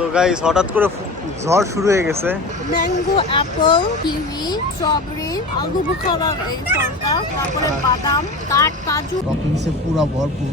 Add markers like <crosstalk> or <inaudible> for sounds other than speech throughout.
So guys হঠাৎ করে ঝড় শুরু হয়ে গেছে। ম্যাঙ্গো অ্যাপল কিউই স্ট্রবেরি আলু বুখারা এই তারপরে বাদাম কাঠ কাজু। টপিংসে পুরো ভরপুর।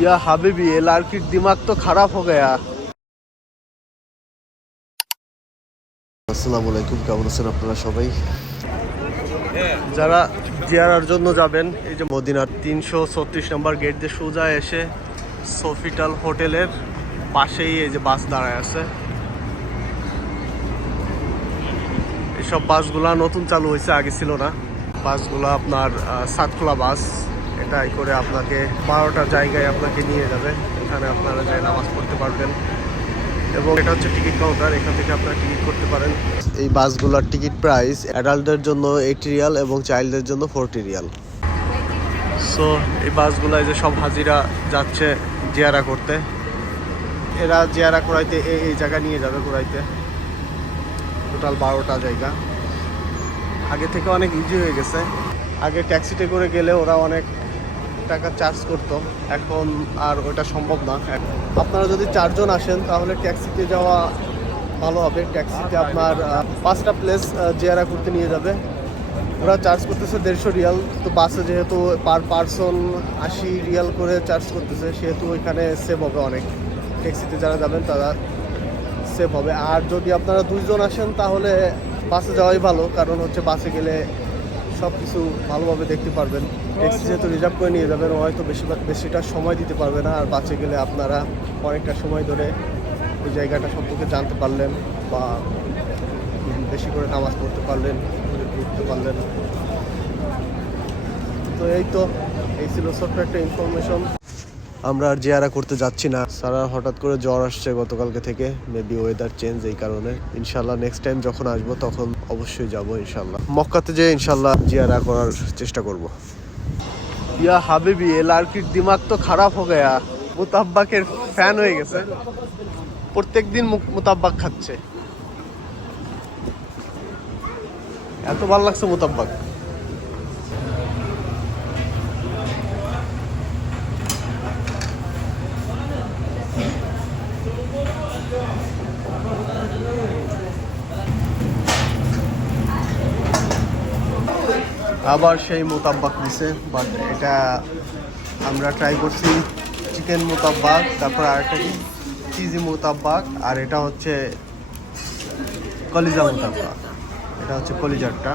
ইয়া হাবিবি এল আর কি দিমাগ তো খারাপ হয়ে গয়া। আসসালামু আলাইকুম কেমন আছেন আপনারা সবাই? যারা জিয়ারার জন্য যাবেন এই যে মদিনার তিনশো ছত্রিশ নম্বর গেট দিয়ে সোজা এসে সফিটাল হোটেলের পাশেই এই যে বাস দাঁড়ায় আছে। এসব বাসগুলা নতুন চালু হয়েছে, আগে ছিল না। বাসগুলো আপনার সাতখোলা বাস, এটাই করে আপনাকে বারোটা জায়গায় আপনাকে নিয়ে যাবে। এখানে আপনারা যাই নামাজ পড়তে পারবেন। এবং এটা হচ্ছে টিকিট কাউন্টার, এখান থেকে আপনারা টিকিট করতে পারেন। এই বাসগুলোর টিকিট প্রাইস অ্যাডাল্টদের জন্য এইটি রিয়াল এবং চাইল্ডদের জন্য ফোরটি রিয়াল। সো এই বাসগুলো যে সব হাজিরা যাচ্ছে জিয়ারা করতে। এরা জিয়ারা করাইতে এই জায়গা নিয়ে যাবে ঘুরাইতে টোটাল বারোটা জায়গা। আগে থেকে অনেক ইজি হয়ে গেছে। আগে ট্যাক্সিতে করে গেলে ওরা অনেক টাকা চার্জ করতো। এখন আর ওটা সম্ভব না। আপনারা যদি চারজন আসেন, তাহলে ট্যাক্সিতে যাওয়া ভালো হবে। ট্যাক্সিতে আপনার পাঁচটা প্লেস জিয়ারা করতে নিয়ে যাবে। ওরা চার্জ করতেছে দেড়শো রিয়াল। তো বাসে যেহেতু পার পার্সন আশি রিয়াল করে চার্জ করতেছে, সেহেতু ওইখানে সেভ হবে অনেক। ট্যাক্সিতে যারা যাবেন তারা সেভ হবে। আর যদি আপনারা দুইজন আসেন, তাহলে বাসে যাওয়াই ভালো, কারণ হচ্ছে বাসে গেলে সব কিছু ভালোভাবে দেখতে পারবেন। ট্যাক্সি যেহেতু রিজার্ভ করে নিয়ে যাবেন হয়তো বেশিরভাগ বেশিটা সময় দিতে পারবে না। আর বাসে গেলে আপনারা অনেকটা সময় ধরে ওই জায়গাটা সম্পর্কে জানতে পারলেন বা বেশি করে নামাজ পড়তে পারলেন, ঘুরে ঘুরতে পারলেন। তো এই তো, এই ছিল ছোট্ট একটা ইনফরমেশন আমরা আর জিয়ারা করতে যাচ্ছি না। সারা হঠাৎ করে জ্বর আসছে গতকালকে থেকে। মেবি ওয়েদার চেঞ্জ এই কারণে। ইনশাল্লাহ নেক্সট টাইম যখন আসব তখন অবশ্যই যাব ইনশাল্লাহ মক্কাতে যে ইনশাল্লাহ জিয়ারা করার চেষ্টা করব। ইয়া হাবিবি এ লাড়কির দিমাগ তো খারাপ হয়ে গেয়া। মুতাব্বাকের ফ্যান হয়ে গেছে। প্রত্যেকদিন মুক- মুতাব্বাক খাচ্ছে। এত ভালো লাগছে মুতাব্বাক। আবার সেই মোতাব্বাক দিছে বাট এটা আমরা ট্রাই করছি চিকেন মোতাব্বাক তারপর আরেকটা কি? চিজি মোতাব্বাক আর এটা হচ্ছে কলিজা মোতাব্বাক। এটা হচ্ছে কলিজারটা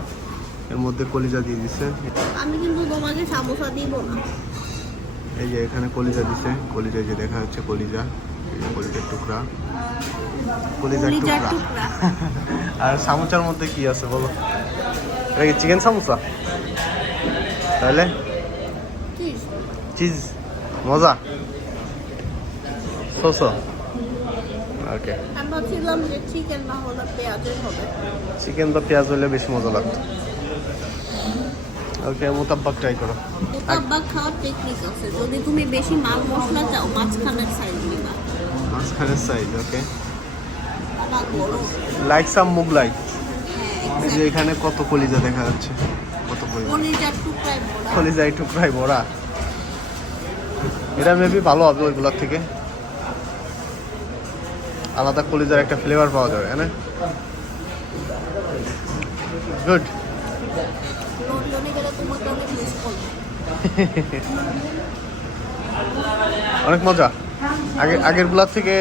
এর মধ্যে কলিজা দিয়ে দিছে। আমি কিন্তু তোমাকে সামোসা দিব না। এই যে এখানে কলিজা দিছে কলিজা যে দেখা যাচ্ছে কলিজা কলিজার টুকরা। কলিজার টুকরা। <laughs> আর সামোসার মধ্যে কি আছে বলো? এটা কি চিকেন সামোসা? তাহলে? চিজ মজা? সোসো? ওকে চিকেন বা পেঁয়াজ হলে বেশি মজা লাগতো। ওকে মোতাব্বাক ট্রাই করো। মোতাব্বাক খাওয়ার টেকনিক আছে। যদি তুমি বেশি মাল মশলা চাও মাঝখানের সাইজ নিবা। মাঝখানের size okay like some Mughlai এই যে এখানে কত কলিজা দেখা যাচ্ছে। কত পরিমাণ কলিজা একটু প্রায় ভরা। এটা মেবি ভালো হবে ওইগুলোর থেকে। আলাদা কলিজার একটা ফ্লেভার পাওয়া যাবে হ্যাঁ গুড <laughs> অনেক মজা। আগে আগেরগুলার থেকে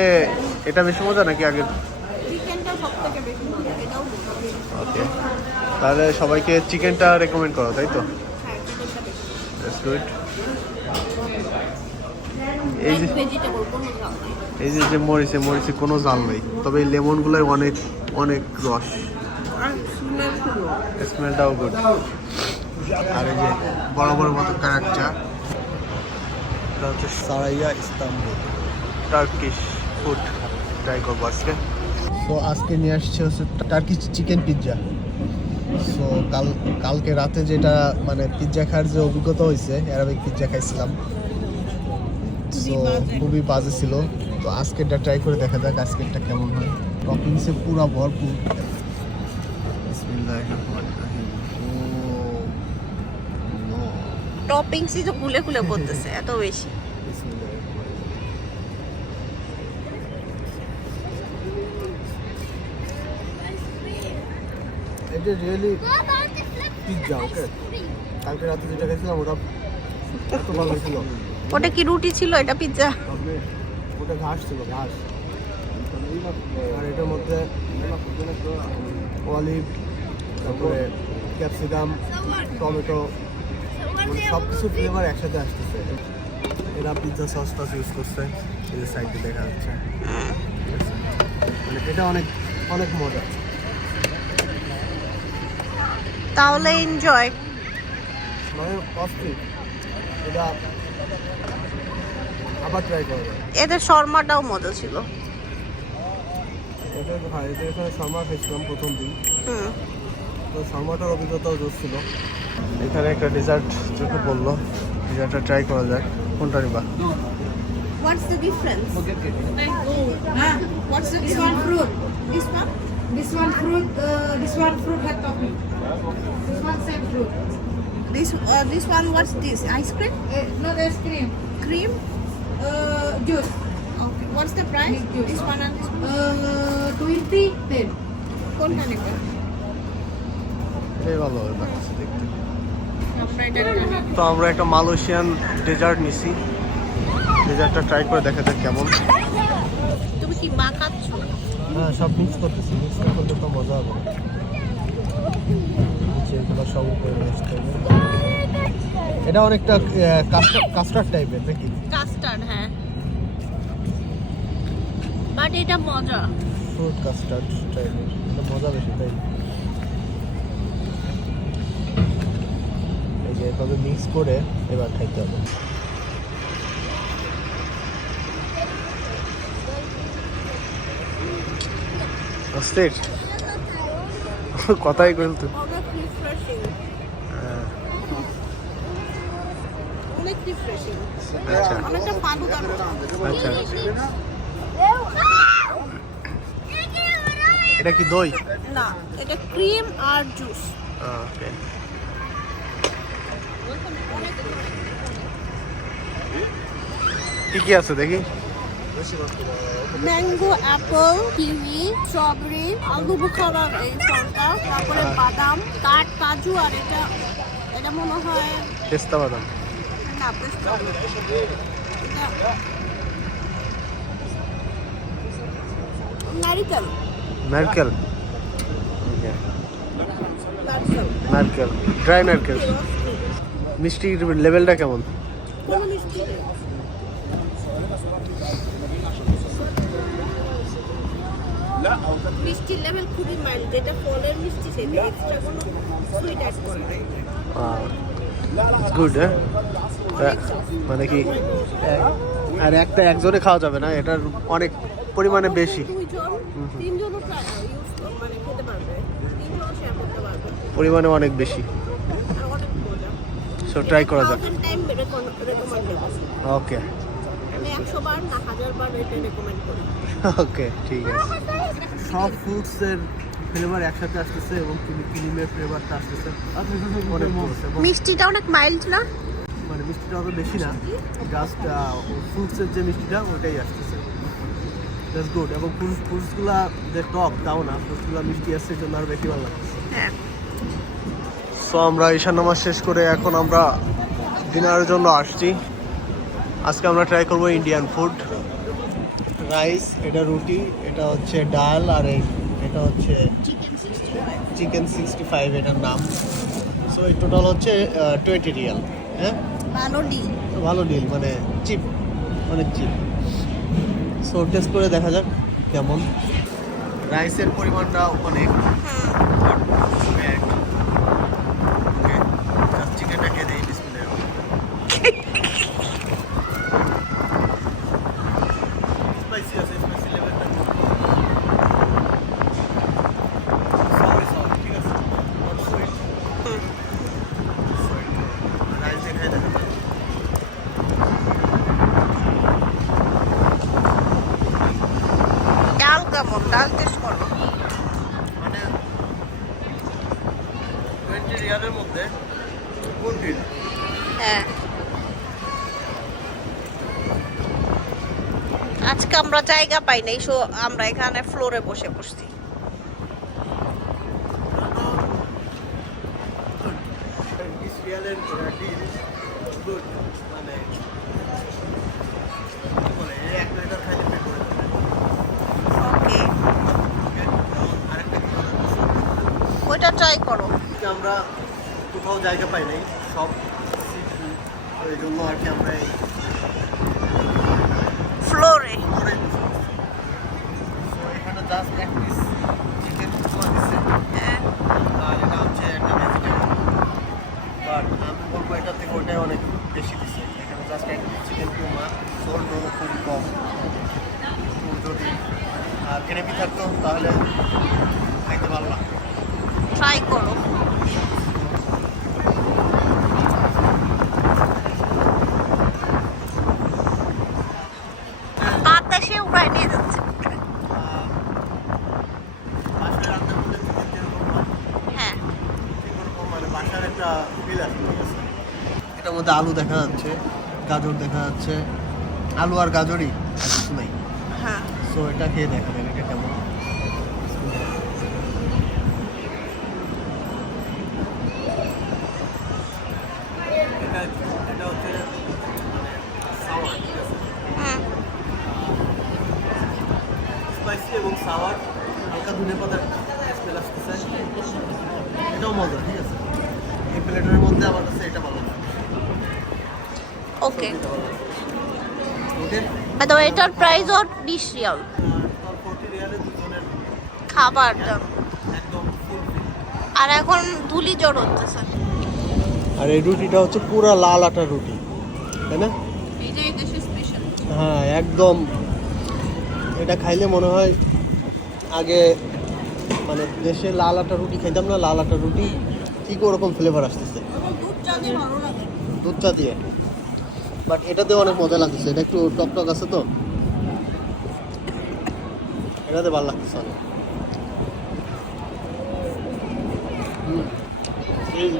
এটা বেশি মজা নাকি আগের? ওকে তাহলে সবাইকে চিকেনটা রেকমেন্ড করো, তাই তো? গুড এই যে এই যে যে মরিচে মরিচে কোনো জাল নেই, তবে এই লেমনগুলোয় অনেক অনেক রস। স্মেলটাও গুড আর এই যে বড় বড় মতো কারাকচা এটা হচ্ছে সারাইয়া ইস্তাম্বুল। টার্কিশ ফুড ট্রাই করব আজকে। তো আজকে নিয়ে আসছে হচ্ছে টার্কিশ চিকেন পিৎজা সো কাল, কালকে রাতে যেটা মানে পিৎজা খাওয়ার যে অভিজ্ঞতা হয়েছে অ্যারাবিক পিৎজা খাইছিলাম। সো খুবই বাজে ছিল। তো আজকেরটা ট্রাই করে দেখা যাক, আজকেরটা কেমন হয়। টপিংসে পুরো ভরপুর। টপিংসই তো খুলে খুলে পড়তেছে এত বেশি। এটা রিয়েলি পিৎজা ওকে কালকে রাতে যেটা খেয়েছিলাম ওটা এত ভালো ছিল। ওটা কি রুটি ছিল এটা পিৎজা ওটা ঘাস ছিল ঘাস। আর এটার মধ্যে অলিভ তারপরে ক্যাপসিকাম টমেটো সব কিছু ফ্লেভার একসাথে আসতেছে। এরা পিৎজা সস টস ইউজ করছে এই সাইডে দেখা যাচ্ছে। মানে এটা অনেক অনেক মজা। তাহলে এনজয় মানে এটা আবার ট্রাই করা এদের শর্মাটাও মজা ছিল হ্যাঁ এটা এখানে শর্মা খেয়েছিলাম প্রথম দিন তো শর্মাটার অভিজ্ঞতাও জোর ছিল এখানে একটা ডেজার্ট চোখে পড়ল ডেজার্টটা ট্রাই করা যাক কোনটা নিবা What's the difference? Huh? What's the This one fruit. This one? This one fruit. Uh, this one fruit had topping. This one same fruit. This uh, this one what's this? Ice cream? Uh, not ice cream. Cream? Uh, juice. Okay. What's the price? Juice. This one and this one? Uh, twenty ten. কোনটা নেবে এটাই ভালো লাগছে দেখতে। তো আমরা একটা Malaysian dessert নিছি ডেজার্টটা ট্রাই করে দেখা যাক কেমন তুমি কি মাখাচ্ছ হ্যাঁ সব মিক্স করতেছি মিক্স করতে তো মজা হবে এগুলো সব উপরে এটা অনেকটা কাস্টার্ড টাইপের নাকি? কাস্টার্ড হ্যাঁ। বাট এটা মজা। ফ্রুট কাস্টার্ড টাইপের এটা মজা বেশি তাই এই যে এভাবে মিক্স করে এবার খাইতে হবে। অস্থির কথাই বলতো। রিফ্রেশিং আচ্ছা। আচ্ছা। এটা কি দই? না এটা ক্রিম আর জুস। ওকে। কি কি আছে দেখি? ম্যাঙ্গো অ্যাপল কিউই স্ট্রবেরি আলু বুখারার এই ফলটা তারপরে বাদাম কাঠ কাজু আর এটা এটা মনে হয় পেস্তা বাদাম। না পেস্তা নারিকেল নারকেল। নারকেল। নারকেল। ড্রাই নারকেল। মিষ্টির লেভেলটা কেমন? মিষ্টি মিষ্টির লেভেল খুবই মাইল্ড যেটা ফলের মিষ্টি সেটা এক্সট্রা কোনো সুইট অ্যাড করে গুড হ্যাঁ মানে কি আর একটা একজনে খাওয়া যাবে না এটার অনেক পরিমাণে বেশি। মানে পরিমাণে অনেক বেশি। সো ট্রাই করা যাক। ওকে আমি একশো বার না হাজার বার এটা রেকমেন্ড করি। ওকে ঠিক আছে। সব ফ্রুটসের ফ্লেভার একসাথে আসতেছে এবং ক্রিমের ফ্লেভারটা আসতেছে। অনেক মিষ্টিটা অনেক মাইল্ড না? মানে মিষ্টিটা অত বেশি না জাস্ট ফ্রুটসের যে মিষ্টিটা ওইটাই আসতেছে। দ্যাটস গুড এবং ফ্রুটসগুলা যে টক তাও না। ফ্রুটসগুলা মিষ্টি আসছে জন্য আর বেশি ভালো লাগছে হ্যাঁ। সো আমরা ঈশান নামাজ শেষ করে এখন আমরা ডিনারের জন্য আসছি। আজকে আমরা ট্রাই করব ইন্ডিয়ান ফুড রাইস এটা রুটি এটা হচ্ছে ডাল আর এটা হচ্ছে চিকেন সিক্সটি ফাইভ এটার নাম। সো এই টোটাল হচ্ছে টোয়েন্টি রিয়াল হ্যাঁ? ভালো ডিল ভালো ডিল মানে চিপ অনেক চিপ সো টেস্ট করে দেখা যাক কেমন। রাইসের পরিমাণটা অনেক চিকেনটা খেয়ে দেই বিসমিল্লাহির স্পাইসি আছে স্পাইসি লেভেলটা সরি সরি ঠিক আছে সুইট সুইট রাইস দিয়ে খেয়ে দেখা যাক ডাল কেমন? ডাল টেস্ট করো। মানে টোয়েন্টি রিয়ালের মধ্যে ফুল হ্যাঁ। আজকে আমরা জায়গা পাই নাই সো আমরা এখানে ফ্লোরে বসে বসছি। রিয়ালের মানে বলে এই এক লিটার খাইলে পেট ভরে যাবে। ওকে। ওকে আরেকটা কি ওইটা ট্রাই করো। আমরা কোথাও জায়গা পাই নাই সব ওই জন্য আর কি আমরা এই ফ্লোরে ফ্লোরে এখানে জাস্ট এক পিস চিকেন কুমা দিচ্ছে আর এটা হচ্ছে একটা ভেজিটেবল বাট আমি বলব এটা থেকে ওটাই অনেক বেশি দিচ্ছে এখানে জাস্ট এক পিস চিকেন কুমা সল্টও খুব কম তো যদি গ্রেভি থাকতো তাহলে খাইতে ভালো লাগতো ট্রাই করো বাতাসে উড়াই নিয়ে যাচ্ছে বাসায় রান্না করলে চিকেন যেরকম হয় হ্যাঁ ঠিক ওরকম মানে বাসার একটা ফিল আসে ঠিক আছে এটার মধ্যে আলু দেখা যাচ্ছে গাজর দেখা যাচ্ছে। আলু আর গাজরই কিছু নাই। হ্যাঁ। সো এটা খেয়ে দেখা যাবে এটা কেমন। এটা এটা হচ্ছে মানে সাওয়ার ঠিক আছে হুম সাওয়ার হালকা ধনে পাতার স্মেল আসতেছে। এটাও মজা ঠিক আছে? এই প্লেটের মধ্যে আমার কাছে এটা ভালো লাগে। ওকে ওকে বাই দ্য এটার প্রাইস ওর বিশ রিয়াল। খাবার দাম আর এখন ধুলি জড় হতেছে আর এই রুটিটা হচ্ছে পুরো লাল আটার রুটি তাই না? হ্যাঁ একদম। এটা খাইলে মনে হয় আগে মানে দেশে লাল আটা রুটি খাইতাম না লাল আটা রুটি ঠিক ওরকম ফ্লেভার আসতেছে। দুধ চা দিয়ে বাট এটাতে অনেক মজা লাগতেছে এটা একটু টক টক আছে তো। এটাতে ভালো লাগতেছে অনেক।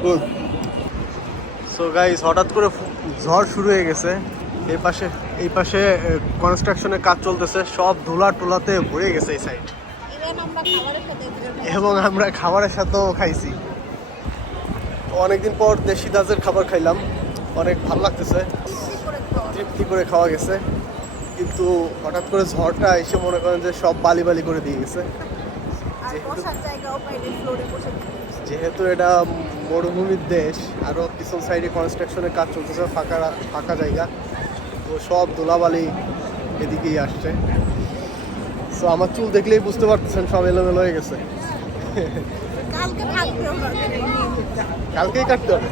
গুড সো গাইস হঠাৎ করে ঝড় শুরু হয়ে গেছে। এই পাশে এই পাশে কনস্ট্রাকশনের কাজ চলতেছে সব ধুলা টুলাতে ভরে গেছে এই সাইড ইভেন আমরা খাবারের সাথে এবং আমরা খাবারের সাথেও খাইছি। অনেকদিন পর দেশি দাজের খাবার খাইলাম। অনেক ভালো লাগতেছে। তৃপ্তি করে খাওয়া গেছে। কিন্তু হঠাৎ করে ঝড়টা এসে মনে করেন যে সব বালি বালি করে দিয়ে গেছে। যেহেতু এটা মরুভূমির দেশ আরও পিছন সাইডে কনস্ট্রাকশনের কাজ চলতেছে ফাঁকা ফাঁকা জায়গা। তো সব ধুলাবালি এদিকেই আসছে। তো আমার চুল দেখলেই বুঝতে পারতেছেন সব এলোমেলো হয়ে গেছে। কালকেই কাটতে হবে?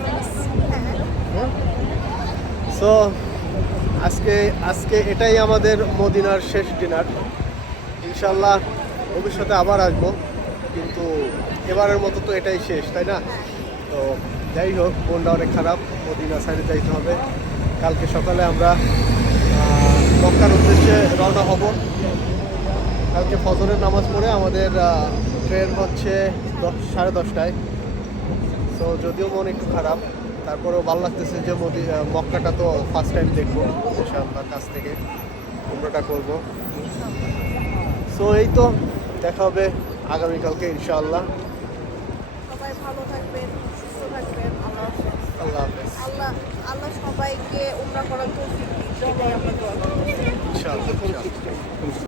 সো আজকে আজকে এটাই আমাদের মদিনার শেষ ডিনার। ইনশাল্লাহ ভবিষ্যতে আবার আসব কিন্তু এবারের মতো তো এটাই শেষ তাই না? তো যাই হোক মনটা অনেক খারাপ মদিনা সাইডে যাইতে হবে। কালকে সকালে আমরা মক্কার উদ্দেশ্যে রওনা হব। কালকে ফজরের নামাজ পড়ে আমাদের ট্রেন হচ্ছে দশ সাড়ে দশটায়। তো যদিও মন একটু খারাপ তারপরেও ভালো লাগতেছে যে মোদি মক্কাটা তো ফার্স্ট টাইম দেখব ইনশাআল্লাহ কাছ থেকে উমরাটা করব। সো এই তো দেখা হবে আগামীকালকে ইনশাআল্লাহ। সবাই ভালো থাকবেন সুস্থ থাকবেন আল্লাহ হাফেজ। আল্লাহ আল্লাহ আল্লাহ সবাইকে উমরা করার তৌফিক দিন সেটাই আমরা দোয়া করি ইনশাআল্লাহ ইনশাআল্লাহ।